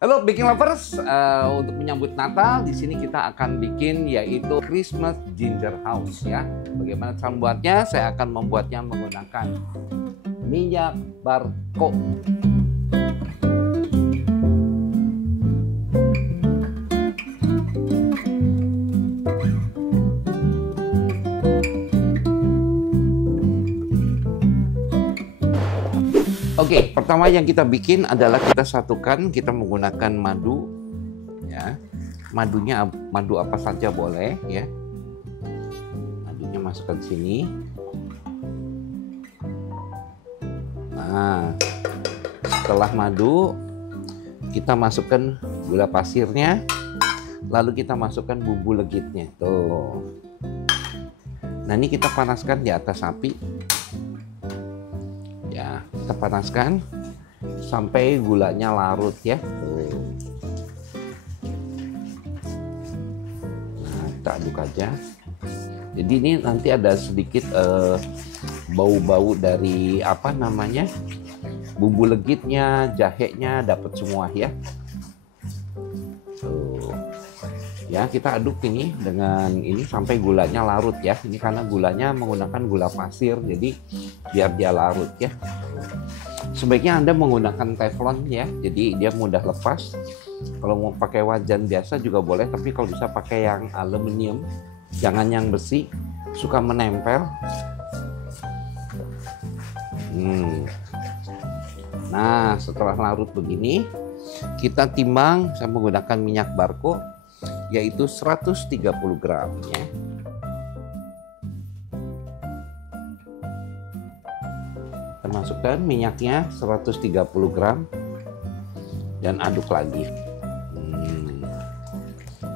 Halo Baking Lovers, untuk menyambut Natal di sini kita akan bikin yaitu Christmas Ginger House ya. Bagaimana cara membuatnya? Saya akan membuatnya menggunakan minyak barko. Oke, pertama yang kita bikin adalah kita satukan, kita menggunakan madu, ya. Madunya madu apa saja boleh, ya. Madunya masukkan sini. Nah, setelah madu, kita masukkan gula pasirnya, lalu kita masukkan bumbu legitnya. Tuh. Nah, ini kita panaskan di atas api. Ya, kita panaskan sampai gulanya larut ya. Nah, kita aduk aja. Jadi ini nanti ada sedikit bau-bau dari apa namanya, bumbu legitnya, jahenya dapat semua ya. Tuh. Ya, kita aduk ini dengan ini sampai gulanya larut ya. Ini karena gulanya menggunakan gula pasir, jadi biar dia larut ya. Sebaiknya Anda menggunakan teflon ya, jadi dia mudah lepas. Kalau mau pakai wajan biasa juga boleh, tapi kalau bisa pakai yang aluminium, jangan yang besi, suka menempel. Nah, setelah larut begini, kita timbang. Saya menggunakan minyak barko, yaitu 130 gram ya. Kita masukkan minyaknya 130 gram dan aduk lagi.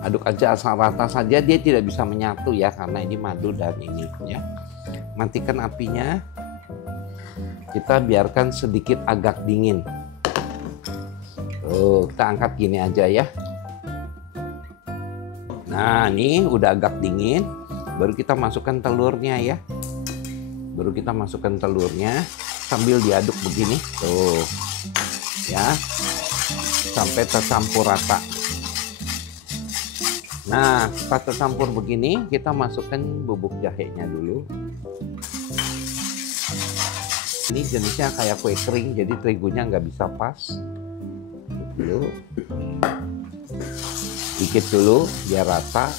Aduk aja asal rata saja, dia tidak bisa menyatu ya karena ini madu dan ini ya. Matikan apinya. Kita biarkan sedikit agak dingin. Kita angkat gini aja ya. Nah, ini udah agak dingin, baru kita masukkan telurnya ya. Baru kita masukkan telurnya sambil diaduk begini, tuh, ya, sampai tercampur rata. Nah, setelah tercampur begini, kita masukkan bubuk jahenya dulu. Ini jenisnya kayak kue kering, jadi terigunya nggak bisa pas. Dulu. Dikit dulu biar rata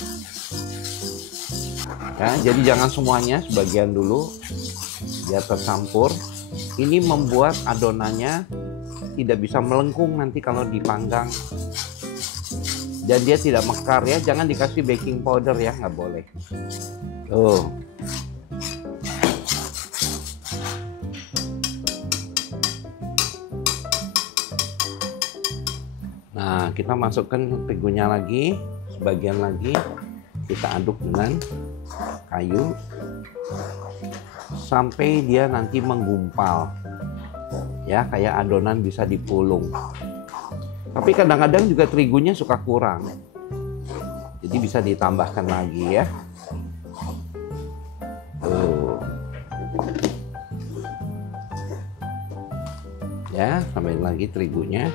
ya, jadi jangan semuanya, sebagian dulu biar tercampur. Ini membuat adonannya tidak bisa melengkung nanti kalau dipanggang, dan dia tidak mekar ya. Jangan dikasih baking powder ya, nggak boleh. Tuh. Nah, kita masukkan terigunya lagi, sebagian lagi kita aduk dengan kayu sampai dia nanti menggumpal ya, kayak adonan bisa dipulung. Tapi kadang-kadang juga terigunya suka kurang, jadi bisa ditambahkan lagi ya. Tuh. Ya, tambahin lagi terigunya.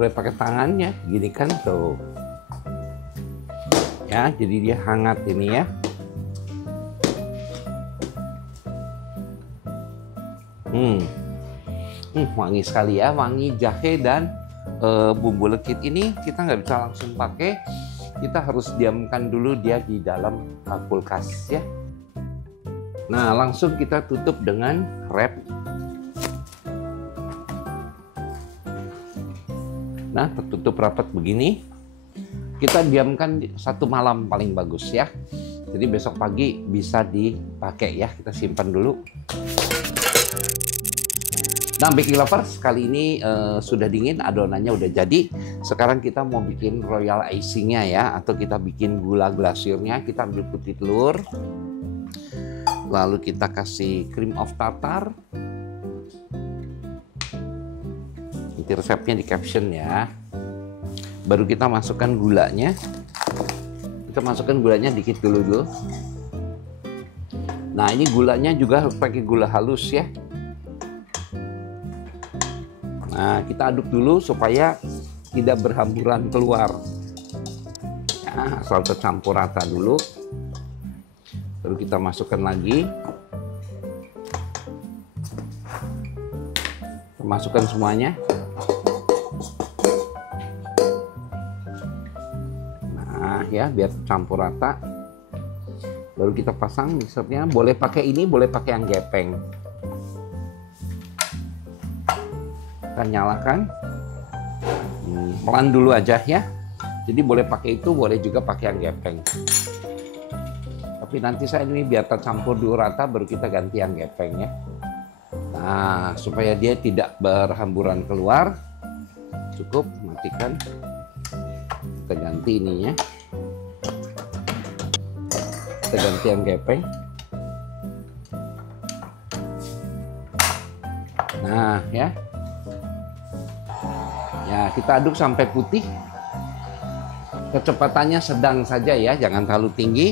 Boleh pakai tangannya, gini kan tuh. Ya, jadi dia hangat ini ya. Wangi sekali ya, wangi jahe dan bumbu legit ini kita nggak bisa langsung pakai. Kita harus diamkan dulu dia di dalam kulkas ya. Nah, langsung kita tutup dengan wrap. Nah, tertutup rapat begini. Kita diamkan 1 malam paling bagus ya. Jadi besok pagi bisa dipakai ya. Kita simpan dulu. Nah, Baking Lovers, kali ini sudah dingin, adonannya udah jadi. Sekarang kita mau bikin royal icing-nya ya, atau kita bikin gula glasirnya. Kita ambil putih telur, lalu kita kasih cream of tartar. Nanti resepnya di caption ya. Baru kita masukkan gulanya. Kita masukkan gulanya dikit dulu. Nah, ini gulanya juga harus pakai gula halus ya. Nah, kita aduk dulu supaya tidak berhamburan keluar. Nah, asal tercampur rata dulu. Baru kita masukkan lagi. Kita masukkan semuanya. Nah, ya, biar tercampur rata. Baru kita pasang mixernya. Boleh pakai ini, boleh pakai yang gepeng. Kita nyalakan. Pelan dulu aja ya. Jadi boleh pakai itu, boleh juga pakai yang gepeng. Tapi nanti saya ini biar tercampur dulu rata, baru kita ganti yang gepeng ya. Nah, supaya dia tidak berhamburan keluar, cukup matikan. Kita ganti ininya. Kita ganti yang gepeng. Nah, ya. Ya, kita aduk sampai putih. Kecepatannya sedang saja ya, jangan terlalu tinggi.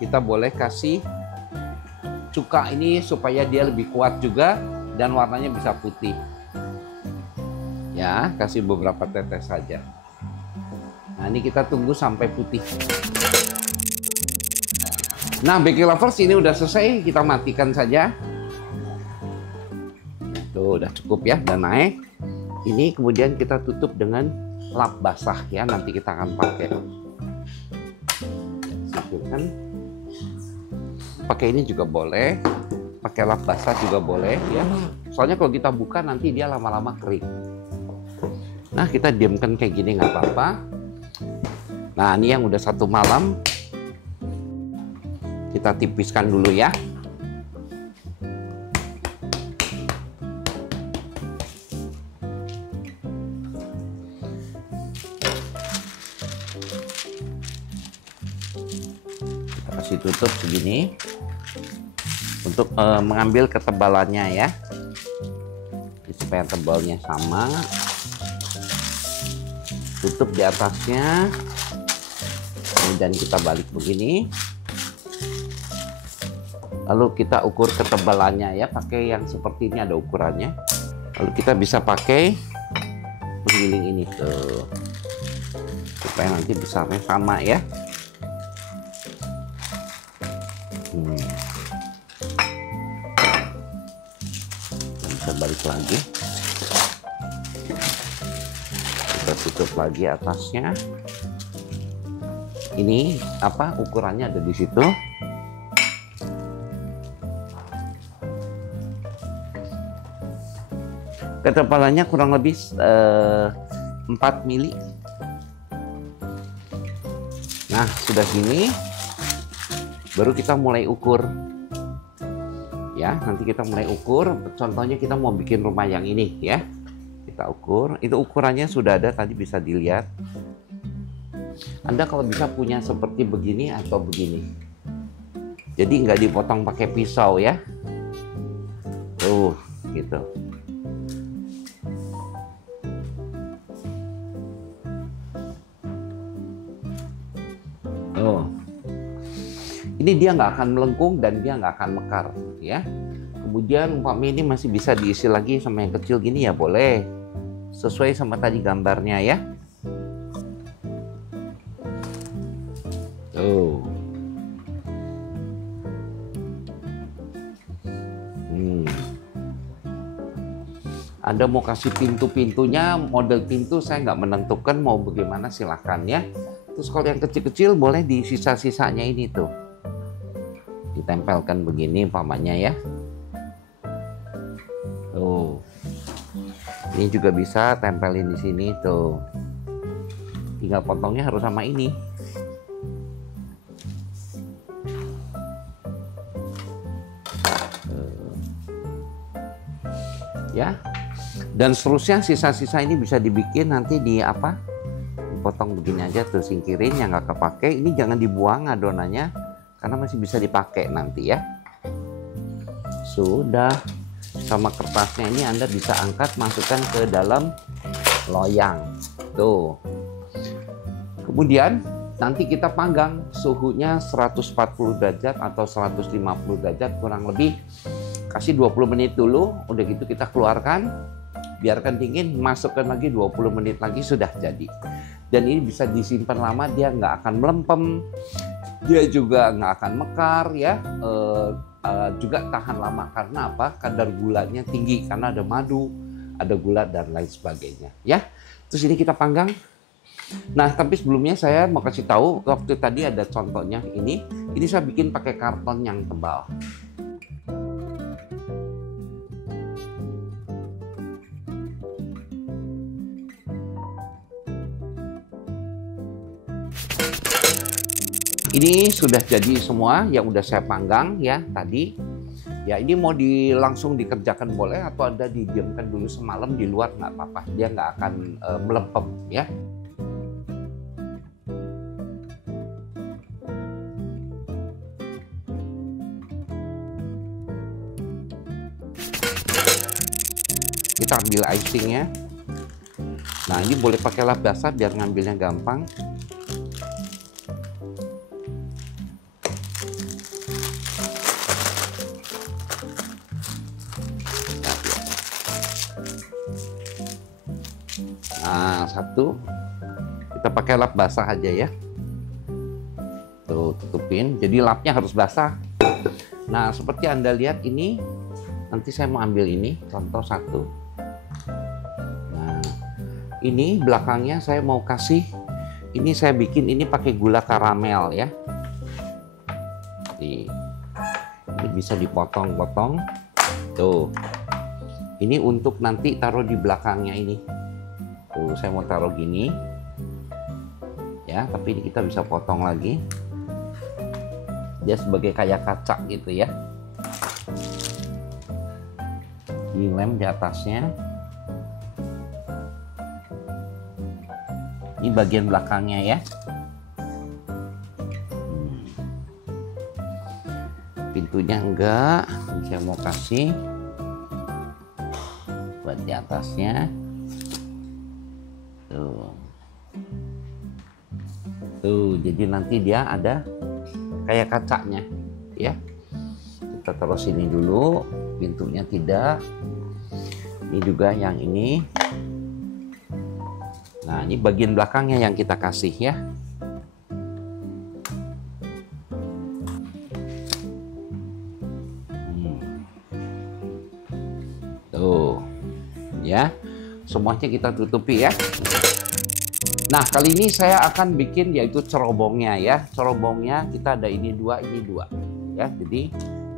Kita boleh kasih cuka ini supaya dia lebih kuat juga dan warnanya bisa putih. Ya, kasih beberapa tetes saja. Nah, ini kita tunggu sampai putih. Nah, baking lovers, ini udah selesai, kita matikan saja. Tuh, udah cukup ya, udah naik. Ini kemudian kita tutup dengan lap basah ya, nanti kita akan pakai. Kan? Pakai ini juga boleh, pakai lap basah juga boleh ya. Soalnya kalau kita buka nanti dia lama-lama kering. Nah, kita diamkan kayak gini nggak apa-apa. Nah, ini yang udah 1 malam. Kita tipiskan dulu ya. Kita kasih tutup segini untuk mengambil ketebalannya ya. Jadi, supaya tebalnya sama. Tutup di atasnya. Kemudian kita balik begini. Lalu kita ukur ketebalannya ya, pakai yang seperti ini, ada ukurannya. Lalu kita bisa pakai penggiling ini tuh, supaya nanti besarnya sama ya. Kita balik lagi, kita tutup lagi atasnya. Ini apa ukurannya ada di situ. Ketebalannya kurang lebih 4 mili. Nah, sudah gini, baru kita mulai ukur. Ya, nanti kita mulai ukur. Contohnya kita mau bikin rumah yang ini ya. Kita ukur. Itu ukurannya sudah ada tadi, bisa dilihat. Anda kalau bisa punya seperti begini atau begini. Jadi nggak dipotong pakai pisau ya. Tuh, gitu. Oh, ini dia nggak akan melengkung dan dia nggak akan mekar ya. Kemudian umpamanya ini masih bisa diisi lagi sama yang kecil gini ya, boleh, sesuai sama tadi gambarnya ya. Tuh. Anda mau kasih pintu-pintunya, model pintu saya nggak menentukan mau bagaimana, silahkan ya. Terus kalau yang kecil-kecil boleh di sisa-sisanya ini tuh ditempelkan begini umpamanya ya. Tuh. Ini juga bisa tempelin di sini tuh. Tinggal potongnya harus sama ini. Ya. Dan seterusnya sisa-sisa ini bisa dibikin nanti di apa? Potong begini aja tuh, singkirin yang nggak kepake. Ini jangan dibuang adonannya karena masih bisa dipakai nanti ya. Sudah, sama kertasnya ini Anda bisa angkat, masukkan ke dalam loyang tuh. Kemudian Nanti kita panggang suhunya 140 derajat atau 150 derajat kurang lebih. Kasih 20 menit dulu, udah gitu kita keluarkan. Biarkan dingin, masukkan lagi 20 menit lagi sudah jadi. Dan ini bisa disimpan lama, dia nggak akan melempem, dia juga nggak akan mekar ya. Juga tahan lama karena apa? Kadar gulanya tinggi karena ada madu, ada gula dan lain sebagainya ya. Terus ini kita panggang. Nah, tapi sebelumnya saya mau kasih tahu, waktu tadi ada contohnya ini saya bikin pakai karton yang tebal. Ini sudah jadi semua yang udah saya panggang ya tadi. Ya ini mau langsung dikerjakan boleh atau Anda didiamkan dulu semalam di luar nggak apa-apa. Dia nggak akan melempem ya. Kita ambil icingnya. Nah ini boleh pakai lap basah biar ngambilnya gampang. Nah, satu kita pakai lap basah aja ya. Tuh, tutupin. Jadi lapnya harus basah. Nah, seperti Anda lihat ini, nanti saya mau ambil ini, contoh satu. Nah, ini belakangnya saya mau kasih, ini saya bikin ini pakai gula karamel ya. Ini bisa dipotong-potong. Tuh, ini untuk nanti taruh di belakangnya ini. Tuh, saya mau taruh gini ya, tapi ini kita bisa potong lagi, dia sebagai kayak kaca gitu ya. Dilem di atasnya. Ini bagian belakangnya ya. Pintunya enggak, ini saya mau kasih buat di atasnya. Tuh, jadi nanti dia ada kayak kacanya ya. Kita taruh sini dulu, pintunya tidak. Ini juga yang ini. Nah, ini bagian belakangnya yang kita kasih ya. Tuh ya, semuanya kita tutupi ya. Nah, kali ini saya akan bikin yaitu cerobongnya ya. Cerobongnya kita ada ini dua ya. Jadi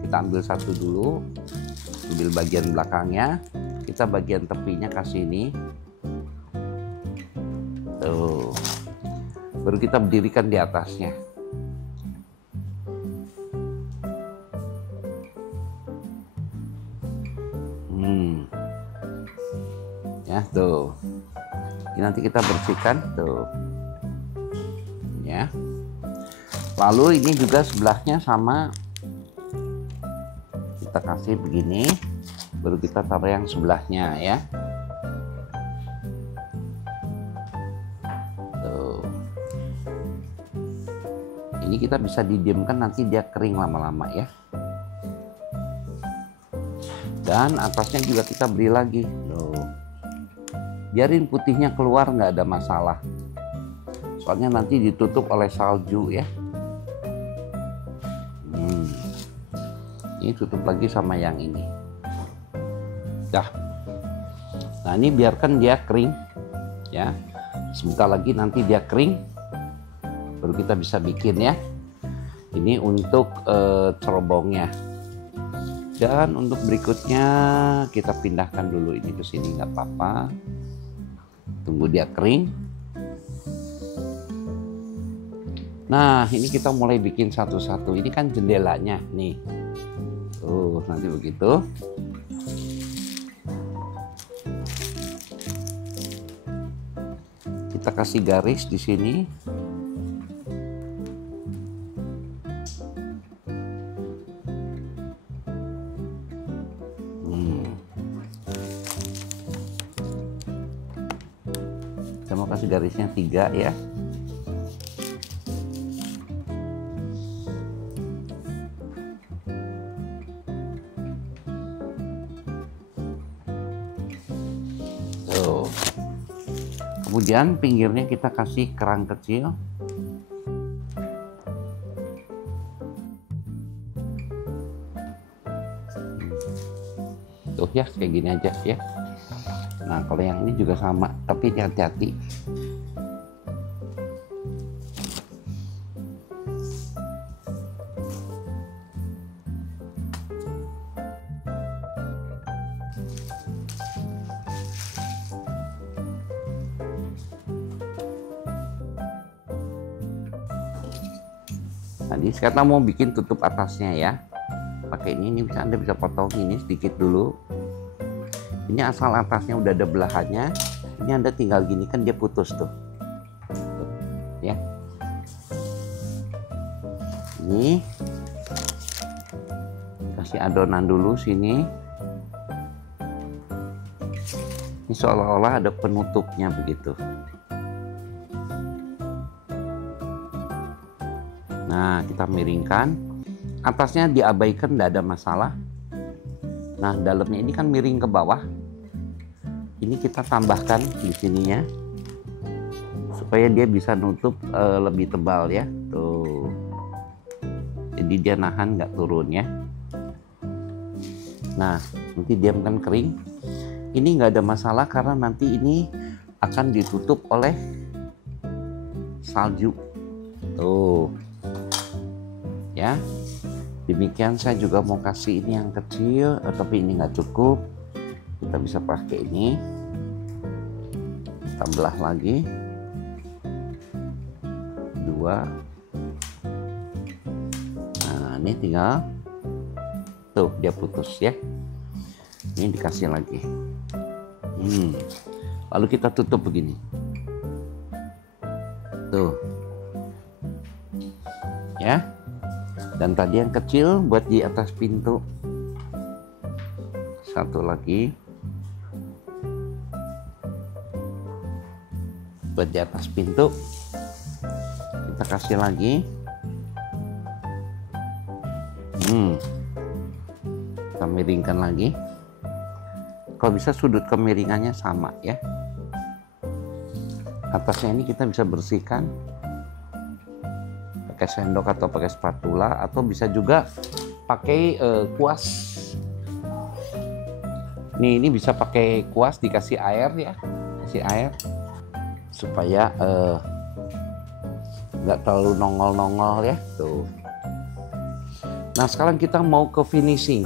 kita ambil satu dulu, ambil bagian belakangnya, kita bagian tepinya kasih ini. Tuh. Baru kita berdirikan di atasnya. Ya, tuh. Ini nanti kita bersihkan tuh ya. Lalu ini juga sebelahnya sama, kita kasih begini, baru kita taruh yang sebelahnya ya. Tuh. Ini kita bisa didiamkan, nanti dia kering lama-lama ya. Dan atasnya juga kita beri lagi. Tuh. Biarin putihnya keluar, nggak ada masalah. Soalnya nanti ditutup oleh salju ya. Ini tutup lagi sama yang ini. Dah. Nah ini biarkan dia kering ya. Sebentar lagi nanti dia kering, baru kita bisa bikin ya. Ini untuk cerobongnya. Dan untuk berikutnya kita pindahkan dulu ini ke sini, nggak apa-apa. Tunggu dia kering. Nah, ini kita mulai bikin satu-satu. Ini kan jendelanya nih. Tuh, nanti begitu. Kita kasih garis di sini. Saya mau kasih garisnya 3 ya. Tuh. Kemudian pinggirnya kita kasih kerang kecil. Tuh ya, kayak gini aja ya. Nah, kalau yang ini juga sama, tapi hati-hati. Tadi sekarang mau bikin tutup atasnya ya. Pakai ini bisa, Anda bisa potong ini sedikit dulu. Ini asal atasnya udah ada belahannya. Ini Anda tinggal gini kan dia putus tuh. Tuh, ya. Ini kasih adonan dulu sini. Ini seolah-olah ada penutupnya begitu. Nah, kita miringkan. Atasnya diabaikan, tidak ada masalah. Nah, dalamnya ini kan miring ke bawah. Ini kita tambahkan di sininya supaya dia bisa nutup lebih tebal ya. Tuh. Jadi dia nahan nggak turun ya. Nah, nanti diamkan kering. Ini nggak ada masalah karena nanti ini akan ditutup oleh salju. Tuh. Ya. Demikian saya juga mau kasih ini yang kecil, tapi ini nggak cukup. Kita bisa pakai ini. Kita belah lagi. 2. Nah, ini tinggal. Tuh, dia putus ya. Ini dikasih lagi. Lalu kita tutup begini. Tuh. Ya. Dan tadi yang kecil buat di atas pintu. Satu lagi. Buat di atas pintu. Kita kasih lagi. Kita miringkan lagi. Kalau bisa sudut kemiringannya sama ya. Atasnya ini kita bisa bersihkan pakai sendok atau pakai spatula, atau bisa juga pakai kuas. Ini bisa pakai kuas, dikasih air ya, kasih air supaya nggak terlalu nongol-nongol ya. Tuh. Nah, sekarang kita mau ke finishing.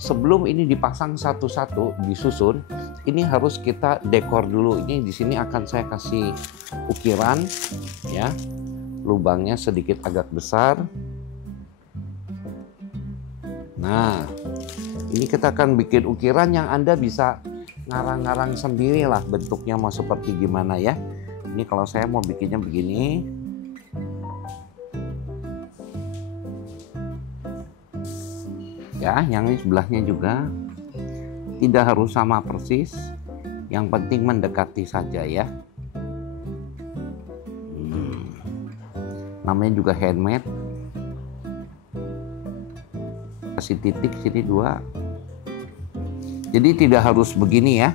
Sebelum ini dipasang satu-satu, disusun, ini harus kita dekor dulu. Ini di sini akan saya kasih ukiran ya. Lubangnya sedikit agak besar. Nah, ini kita akan bikin ukiran yang Anda bisa ngarang-ngarang sendiri lah, bentuknya mau seperti gimana ya. Ini kalau saya mau bikinnya begini. Ya, yang ini sebelahnya juga tidak harus sama persis. Yang penting mendekati saja ya. Namanya juga handmade. Kasih titik sini 2. Jadi tidak harus begini ya.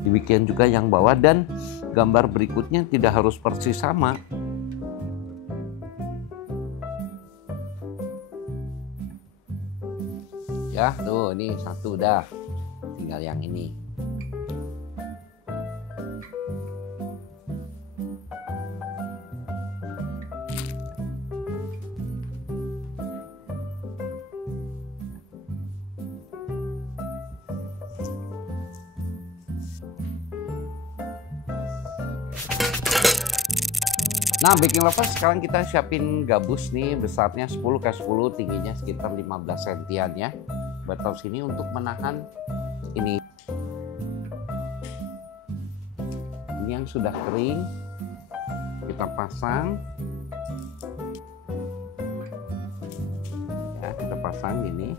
Dibikin juga yang bawah, dan gambar berikutnya tidak harus persis sama. Ya, tuh ini satu udah. Tinggal yang ini. Nah, baking lovers, sekarang kita siapin gabus nih, besarnya 10x10, tingginya sekitar 15 cm ya. Batas sini untuk menahan ini. Ini yang sudah kering, kita pasang. Ya, kita pasang gini.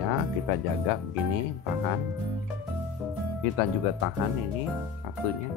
Ya, kita jaga begini, tahan. Kita juga tahan ini satunya.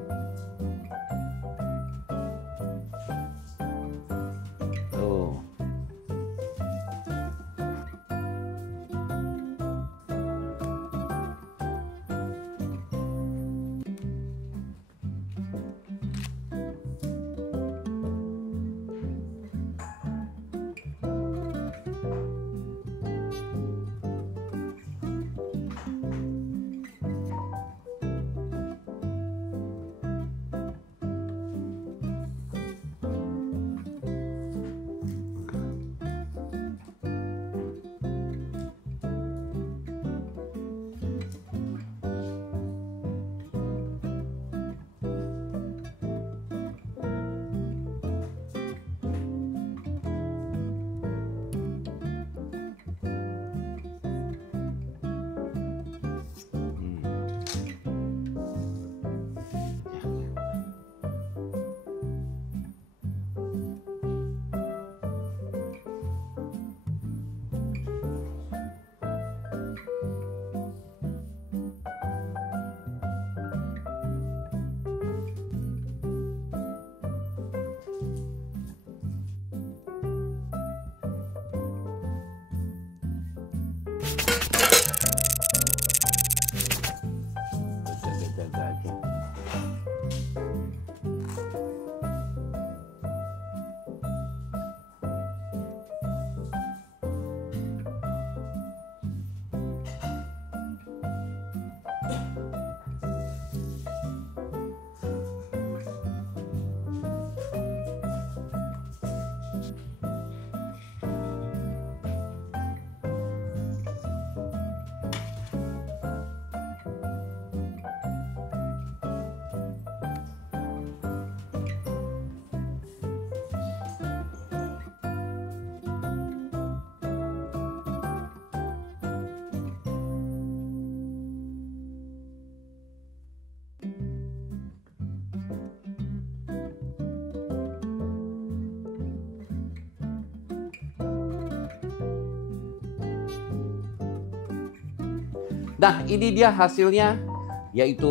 Nah, ini dia hasilnya, yaitu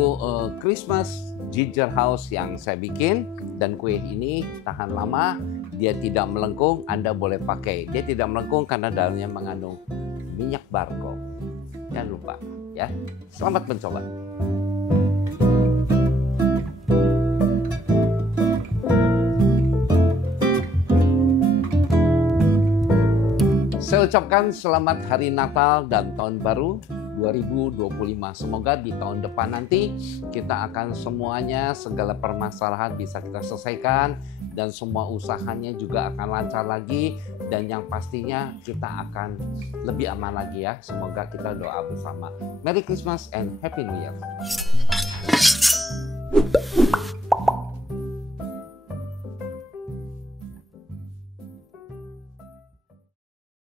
Christmas ginger house yang saya bikin. Dan kue ini tahan lama, dia tidak melengkung, Anda boleh pakai. Dia tidak melengkung karena dalamnya mengandung minyak bargo. Jangan lupa ya. Selamat mencoba. Saya ucapkan selamat Hari Natal dan Tahun Baru 2025. Semoga di tahun depan nanti kita akan semuanya, segala permasalahan bisa kita selesaikan, dan semua usahanya juga akan lancar lagi, dan yang pastinya kita akan lebih aman lagi ya. Semoga kita doa bersama. Merry Christmas and Happy New Year.